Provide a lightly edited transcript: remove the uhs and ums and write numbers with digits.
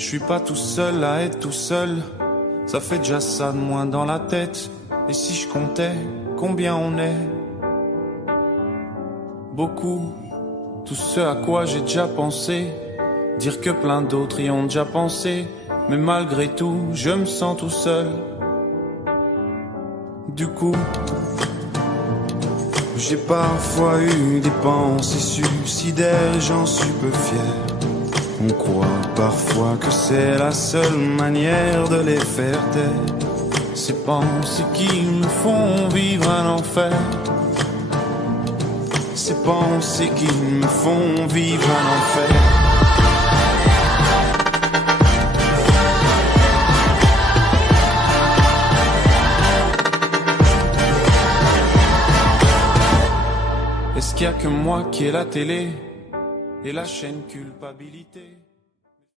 Je suis pas tout seul à être tout seul, ça fait déjà ça de moins dans la tête. Et si je comptais combien on est? Beaucoup, tout ce à quoi j'ai déjà pensé. Dire que plein d'autres y ont déjà pensé. Mais malgré tout, je me sens tout seul. Du coup, j'ai parfois eu des pensées suicidaires et j'en suis peu fier. On croit parfois que c'est la seule manière de les faire taire. Ces pensées qui me font vivre un enfer. Ces pensées qui me font vivre un enfer. Est-ce qu'il y a que moi qui ai la télé et la chaîne culpabilité?